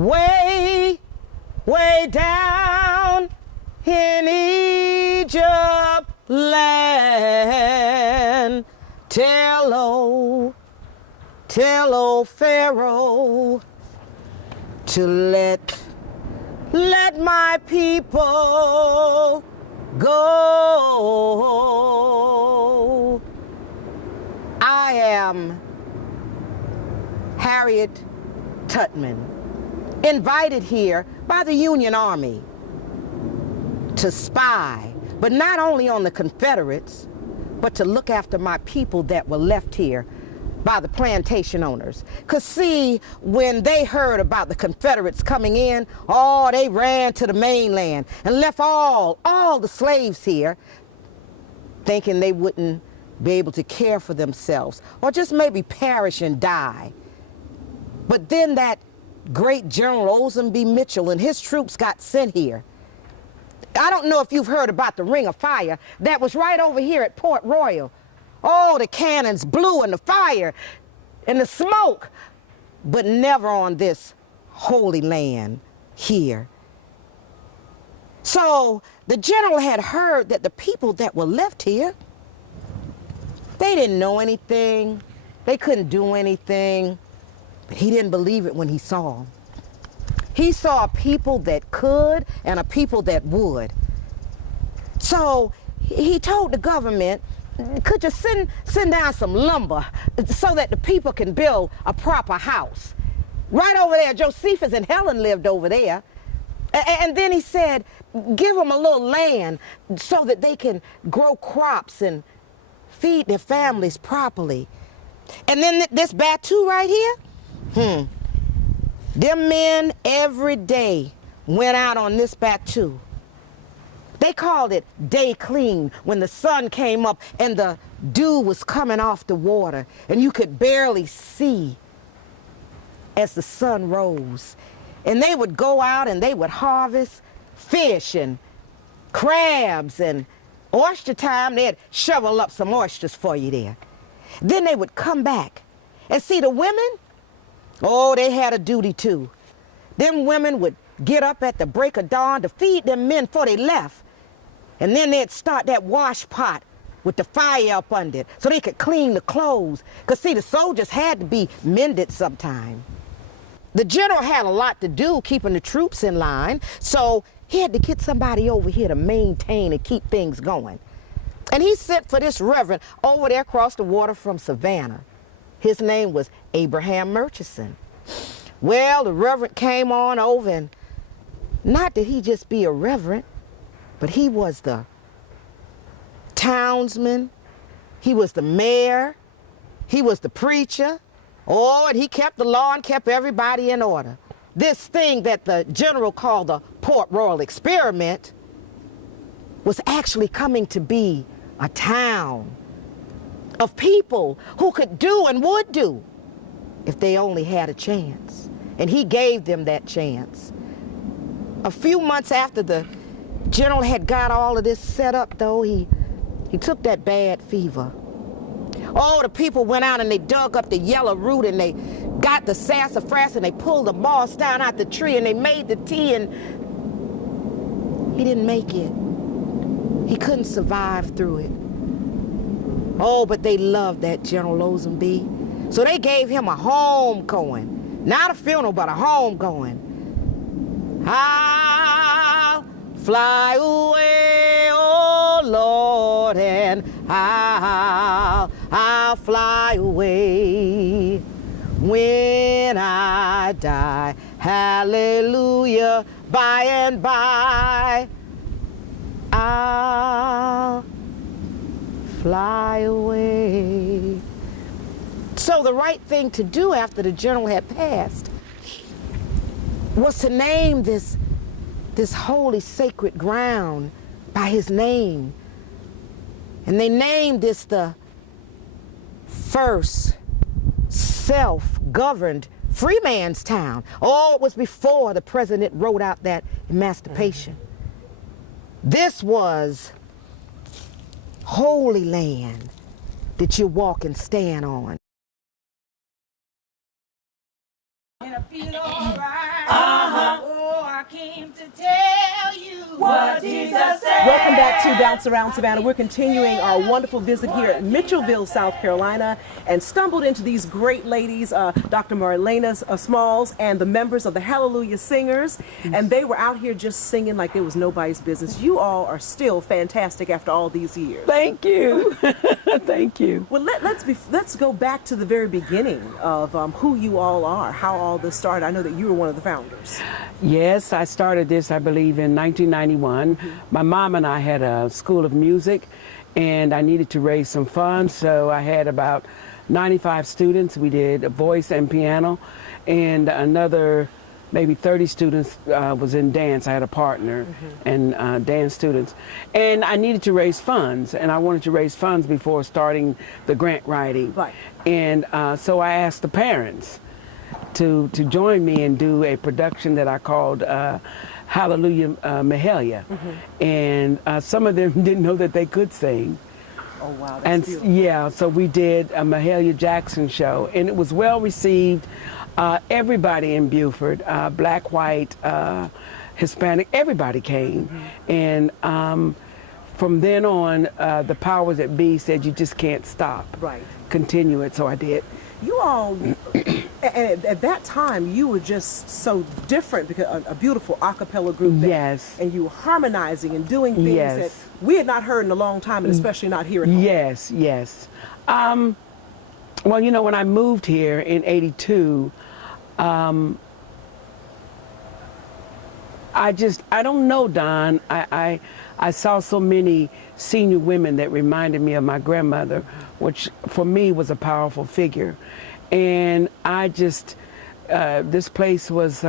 way, way down in Egypt land. Tell old Pharaoh to let my people go. I am Harriet Tubman, invited here by the Union Army to spy, but not only on the Confederates, but to look after my people that were left here by the plantation owners. Because see, when they heard about the Confederates coming in, oh, they ran to the mainland and left all the slaves here, thinking they wouldn't be able to care for themselves or just maybe perish and die. But then that great General Osenby Mitchell and his troops got sent here. I don't know if you've heard about the Ring of Fire that was right over here at Port Royal. Oh, the cannons blew and the fire and the smoke, but never on this holy land here. So the general had heard that the people that were left here, they didn't know anything, they couldn't do anything, but he didn't believe it when he saw them. He saw a people that could and a people that would. So he told the government, could you send down some lumber so that the people can build a proper house? Right over there, Josephus and Helen lived over there. And then he said, give them a little land so that they can grow crops and feed their families properly. And then this Batu right here, them men every day went out on this Batu. They called it day clean when the sun came up and the dew was coming off the water and you could barely see as the sun rose. And they would go out and they would harvest fish and crabs, and oyster time, they'd shovel up some oysters for you there. Then they would come back and see the women, oh, they had a duty too. Them women would get up at the break of dawn to feed them men before they left. And then they'd start that wash pot with the fire up under it so they could clean the clothes. Because see, the soldiers had to be mended sometime. The general had a lot to do keeping the troops in line, so he had to get somebody over here to maintain and keep things going. And he sent for this reverend over there across the water from Savannah. His name was Abraham Murchison. Well, the reverend came on over, and not that he just be a reverend, but he was the townsman, he was the mayor, he was the preacher. Oh, and he kept the law and kept everybody in order. This thing that the general called the Port Royal experiment was actually coming to be a town of people who could do and would do if they only had a chance. And he gave them that chance. A few months after the general had got all of this set up, though, he took that bad fever. Oh, the people went out and they dug up the yellow root and they got the sassafras and they pulled the moss down out the tree and they made the tea, and he didn't make it. He couldn't survive through it. Oh, but they loved that General Osenby. So they gave him a homegoing. Not a funeral, but a homegoing. I'll fly away, oh Lord, and I'll fly away when I die. Hallelujah, by and by, I'll fly away. So the right thing to do after the general had passed was to name this holy sacred ground by his name. And they named this the first self-governed free man's town. Oh, it was before the president wrote out that emancipation. This was holy land that you walk and stand on. And I feel all right. Oh, I came to tell you what Jesus said. Welcome back to Bounce Around Savannah. We're continuing our wonderful visit here at Mitchelville, South Carolina, and stumbled into these great ladies, Dr. Marlena Smalls and the members of the Hallelujah Singers, and they were out here just singing like it was nobody's business. You all are still fantastic after all these years. Thank you. Thank you. Well, let's go back to the very beginning of who you all are, how all this started. I know that you were one of the founders. Yes, I started this, I believe, in 1991. My mom and I had a school of music, and I needed to raise some funds, so I had about 95 students. We did voice and piano, and another maybe 30 students was in dance. I had a partner and dance students. And I needed to raise funds, and I wanted to raise funds before starting the grant writing. Right. And so I asked the parents to join me and do a production that I called Hallelujah Mahalia. And some of them didn't know that they could sing. Oh, wow, that's And beautiful. yeah, so we did a Mahalia Jackson show, and it was well received. Everybody in Beaufort, black, white, Hispanic, everybody came. And from then on, the powers that be said, you just can't stop. Right. Continue it, so I did. You all, and at that time, you were just so different because a beautiful a cappella group. Yes. And you were harmonizing and doing things Yes. that we had not heard in a long time, and especially not here at home. Yes, yes. Well, you know, when I moved here in '82, I don't know, Don. I saw so many senior women that reminded me of my grandmother, which for me was a powerful figure. And I just, this place was,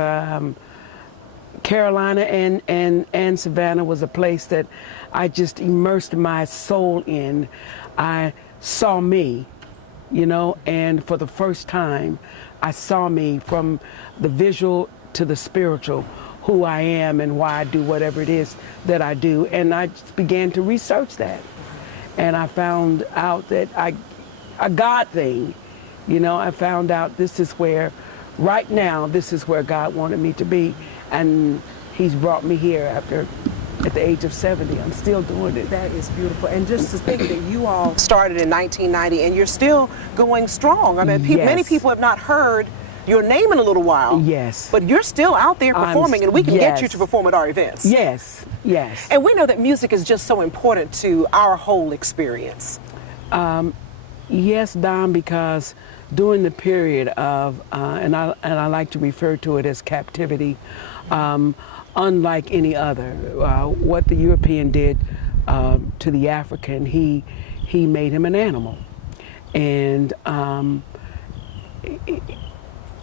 Carolina and Savannah was a place that I just immersed my soul in. I saw me, you know, and for the first time, I saw me from the visual to the spiritual, who I am and why I do whatever it is that I do. And I just began to research that. And I found out that a God thing, you know, I found out this is where, right now, this is where God wanted me to be. And he's brought me here at the age of 70. I'm still doing it. That is beautiful. And just to think that you all started in 1990 and you're still going strong. I mean, Yes. many people have not heard your name in a little while. Yes. But you're still out there performing, and we can get you yes. to perform at our events. Yes, yes. And we know that music is just so important to our whole experience. Yes, Don, because during the period of, and I like to refer to it as captivity, unlike any other, what the European did to the African, he made him an animal. And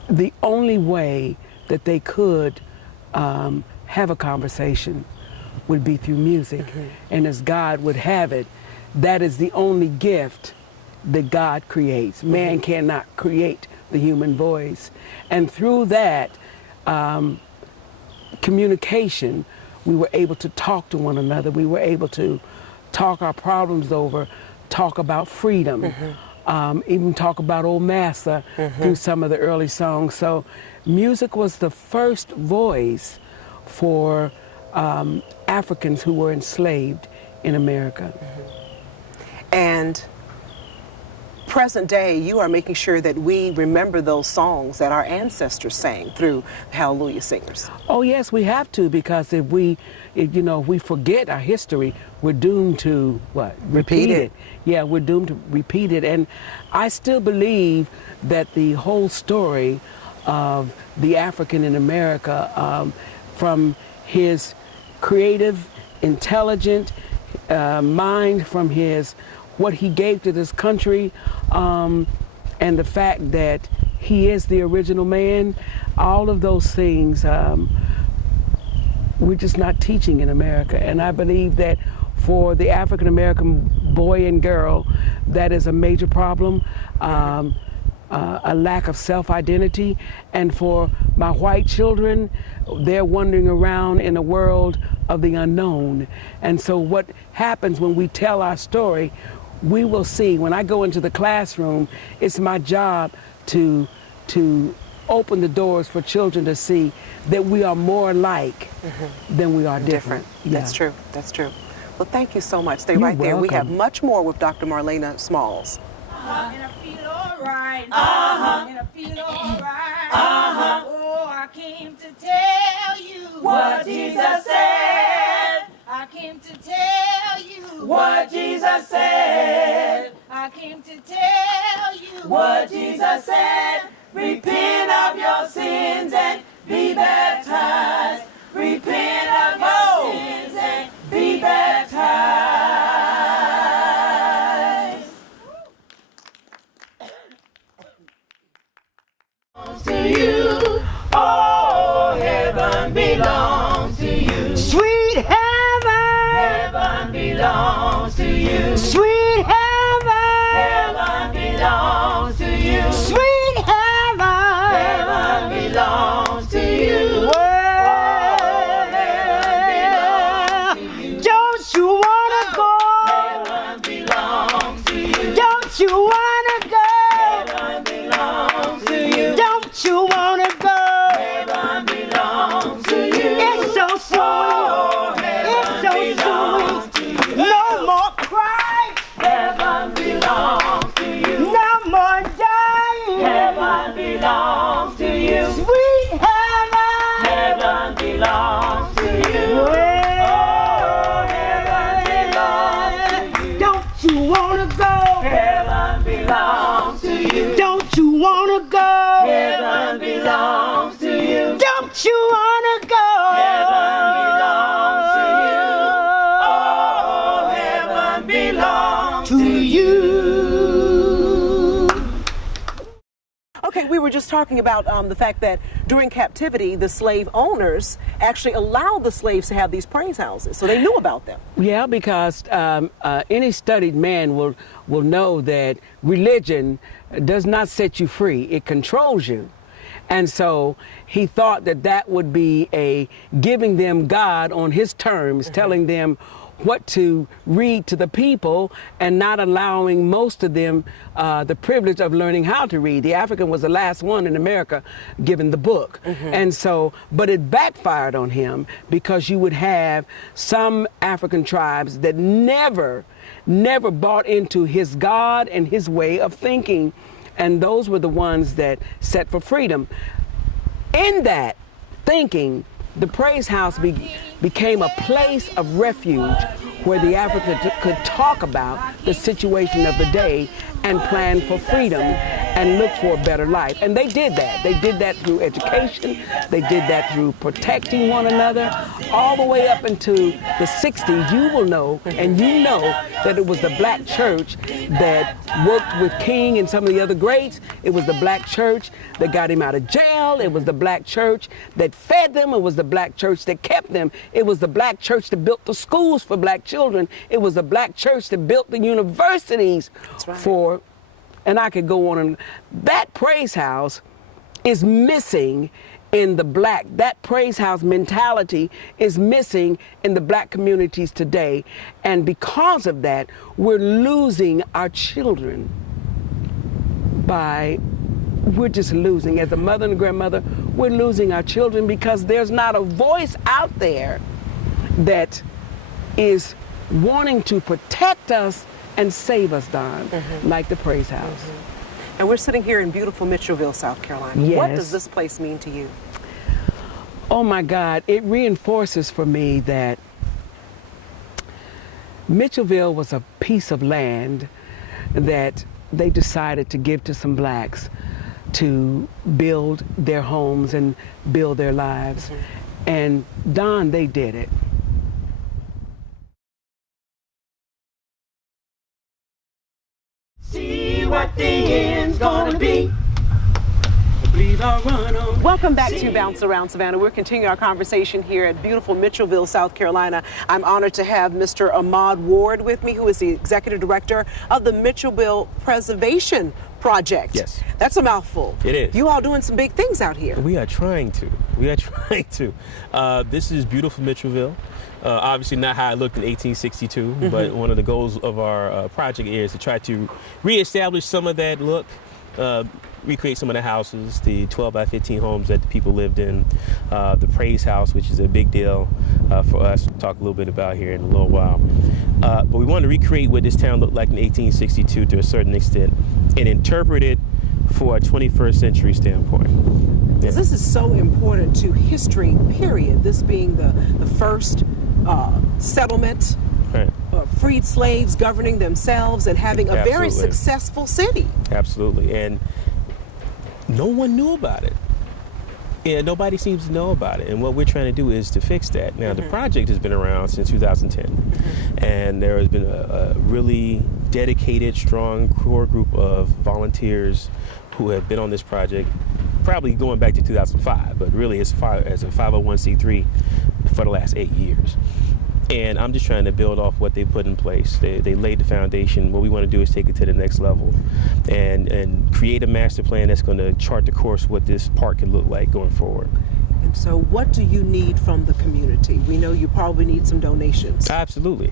the only way that they could have a conversation would be through music. And as God would have it, that is the only gift that God creates. Man cannot create the human voice. And through that communication, we were able to talk to one another. We were able to talk our problems over, talk about freedom, even talk about Old Massa through some of the early songs. So music was the first voice for Africans who were enslaved in America. And present day, you are making sure that we remember those songs that our ancestors sang through the Hallelujah Singers. Oh yes, we have to, because if we forget our history, we're doomed to what? Repeat it. Yeah, we're doomed to repeat it. And I still believe that the whole story of the African in America, from his creative, intelligent mind, from his what he gave to this country, and the fact that he is the original man, all of those things we're just not teaching in America. And I believe that for the African American boy and girl, that is a major problem, a lack of self-identity. And for my white children, they're wandering around in a world of the unknown. And so what happens when we tell our story, we will see. When I go into the classroom, it's my job to open the doors for children to see that we are more alike than we are different. That's true. That's true. Well, thank you so much. Stay You're right there. We have welcome. much more with Dr. Marlena Smalls. And I feel alright. And I feel alright. Oh, I came to tell you what Jesus said. I came to tell you what Jesus said. I came to tell you what Jesus said. Repent of your sins and be baptized. Repent of your sins and be baptized. To you, oh, heaven belongs to you. Sweet heaven, Heaven belongs to you. sweet heaven, Heaven belongs to you. sweet heaven. Heaven belongs to you. Don't you wanna go? Heaven belongs to you. Don't you wanna go? Heaven belongs to you. Don't you wanna go? Heaven belongs to you. It's so sweet. It's so sweet. No more crying. Heaven belongs to you. No more dying. Heaven belongs to you. Sweet heaven. Heaven belongs to you. Don't you wanna go? Heaven belongs to you. Don't you wanna go? Heaven belongs to you. Don't you wanna go? Heaven belongs to you. Oh, heaven belongs To you. Okay, we were just talking about the fact that during captivity, the slave owners actually allowed the slaves to have these praise houses, so they knew about them. Yeah, because any studied man will know that religion does not set you free; it controls you. And so he thought that that would be a giving them God on his terms, telling them what to read to the people and not allowing most of them the privilege of learning how to read. The African was the last one in America given the book. And so, but it backfired on him because you would have some African tribes that never bought into his God and his way of thinking. And those were the ones that set for freedom. In that thinking, the praise house became a place of refuge where the African could talk about the situation of the day and plan for freedom and look for a better life. And they did that. They did that through education. They did that through protecting one another. All the way up into the 60s, you will know, and you know, that it was the black church that worked with King and some of the other greats. It was the black church that got him out of jail. It was the black church that fed them. It was the black church that kept them. It was the black church that built the schools for black children. It was the black church that built the universities for, and I could go on. And that praise house is missing in the black. That praise house mentality is missing in the black communities today. And because of that, we're losing our children we're just losing. As a mother and a grandmother, we're losing our children because there's not a voice out there that is wanting to protect us and save us, Don, like the praise house. And we're sitting here in beautiful Mitchellville, South Carolina. Yes. What does this place mean to you? Oh my God, it reinforces for me that Mitchellville was a piece of land that they decided to give to some blacks to build their homes and build their lives. And Don, they did it. see what the end's gonna be. Welcome back to Bounce Around Savannah. We're continuing our conversation here at beautiful Mitchellville, South Carolina. I'm honored to have Mr. Ahmad Ward with me, who is the executive director of the Mitchellville Preservation Project. Yes. That's a mouthful. It is. You all doing some big things out here. We are trying to. This is beautiful Mitchellville. Obviously not how it looked in 1862, but one of the goals of our project is to try to reestablish some of that look. recreate some of the houses, the 12 by 15 homes that the people lived in, the Praise House, which is a big deal for us. We'll talk a little bit about here in a little while. But we wanted to recreate what this town looked like in 1862 to a certain extent and interpret it for a 21st century standpoint. Yeah. This is so important to history, period. This being the first settlement, Right. Freed slaves governing themselves and having a very Absolutely. successful city. Absolutely. And no one knew about it. Yeah, nobody seems to know about it. And what we're trying to do is to fix that. Now, the project has been around since 2010. And there has been a really dedicated, strong core group of volunteers who have been on this project, probably going back to 2005, but really as a 501c3 for the last 8 years. And I'm just trying to build off what they put in place. They laid the foundation. What we want to do is take it to the next level and create a master plan that's going to chart the course what this park can look like going forward. And so what do you need from the community? We know you probably need some donations. Absolutely.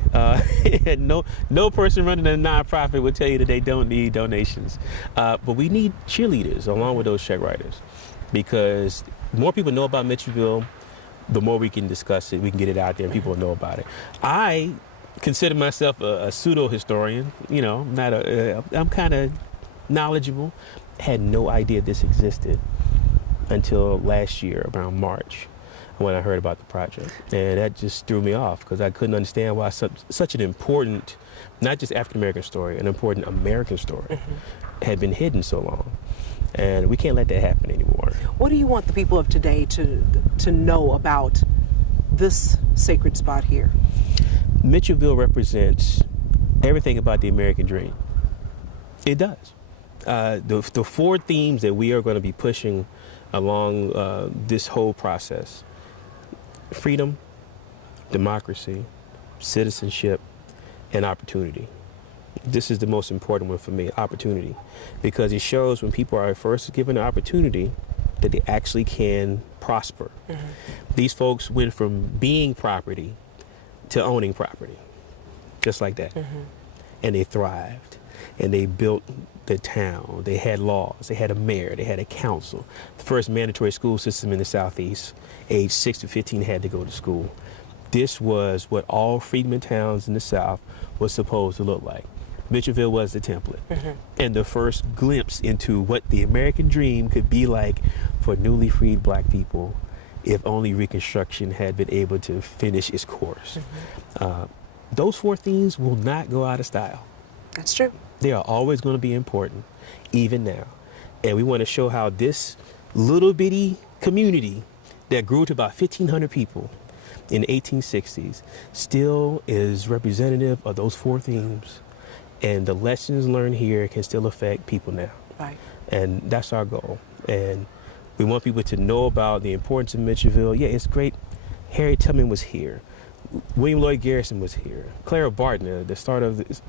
No person running a nonprofit would tell you that they don't need donations. But we need cheerleaders along with those check writers, because the more people know about Mitchelville, the more we can discuss it, we can get it out there and people will know about it. I consider myself a pseudo historian, you know, I'm kind of knowledgeable. Had no idea this existed until last year around March when I heard about the project. And that just threw me off because I couldn't understand why such an important, not just African-American story, an important American story had been hidden so long. And we can't let that happen anymore. What do you want the people of today to know about this sacred spot here? Mitchelville represents everything about the American dream. It does. The four themes that we are going to be pushing along this whole process: freedom, democracy, citizenship, and opportunity. This is the most important one for me, opportunity, because it shows when people are first given the opportunity that they actually can prosper. These folks went from being property to owning property, just like that. And they thrived, and they built the town. They had laws, they had a mayor, they had a council. The first mandatory school system in the Southeast, age 6 to 15 had to go to school. This was what all freedmen towns in the South was supposed to look like. Mitchelville was the template and the first glimpse into what the American dream could be like for newly freed black people if only Reconstruction had been able to finish its course. Those four themes will not go out of style. That's true. They are always going to be important, even now. And we want to show how this little bitty community that grew to about 1,500 people in the 1860s still is representative of those four themes. And the lessons learned here can still affect people now. Right. And that's our goal. And we want people to know about the importance of Mitchelville. Yeah, it's great. Harriet Tubman was here. William Lloyd Garrison was here. Clara Barton, the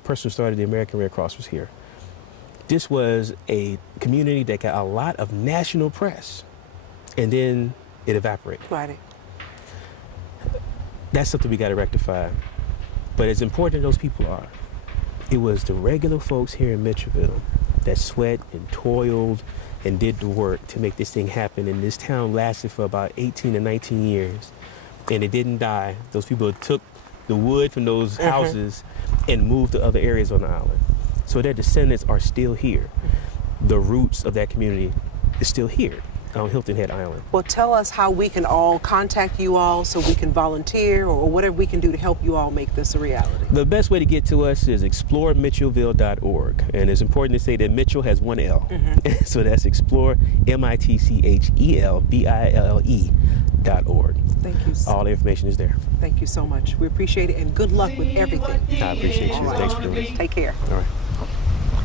person who started the American Red Cross, was here. This was a community that got a lot of national press, and then it evaporated. Right. That's something we got to rectify. But as important as those people are, it was the regular folks here in Mitchelville that sweat and toiled and did the work to make this thing happen. And this town lasted for about 18 to 19 years. And it didn't die. Those people took the wood from those houses and moved to other areas on the island. So their descendants are still here. The roots of that community is still here on Hilton Head Island. Well, tell us how we can all contact you all so we can volunteer or whatever we can do to help you all make this a reality. The best way to get to us is exploremitchelville.org. And it's important to say that Mitchell has one L. So that's explore, MITCHELVILLE.org. Thank you. All the information is there. Thank you so much. We appreciate it, and good luck with everything. I appreciate you. Thanks for doing it. Take care. All right.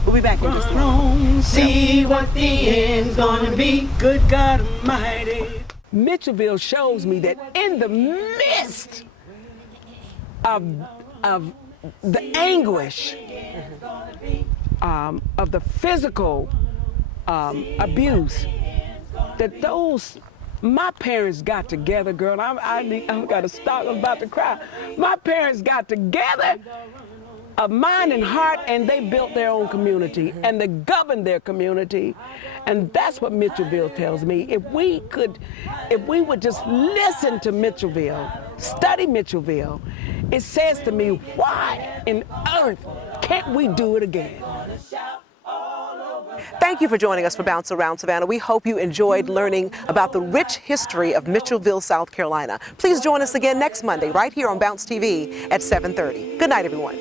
We'll be back in just a moment. See what the end's gonna be. Good God Almighty. Mitchelville shows me that in the midst of the anguish, of the physical abuse, that my parents got together, girl. I got to stop. I'm about to cry. My parents got together of mind and heart, and they built their own community and they governed their community. And that's what Mitchelville tells me. If we would just listen to Mitchelville, study Mitchelville, it says to me, why in earth can't we do it again? Thank you for joining us for Bounce Around Savannah. We hope you enjoyed learning about the rich history of Mitchelville, South Carolina. Please join us again next Monday right here on Bounce TV at 7:30. Good night, everyone.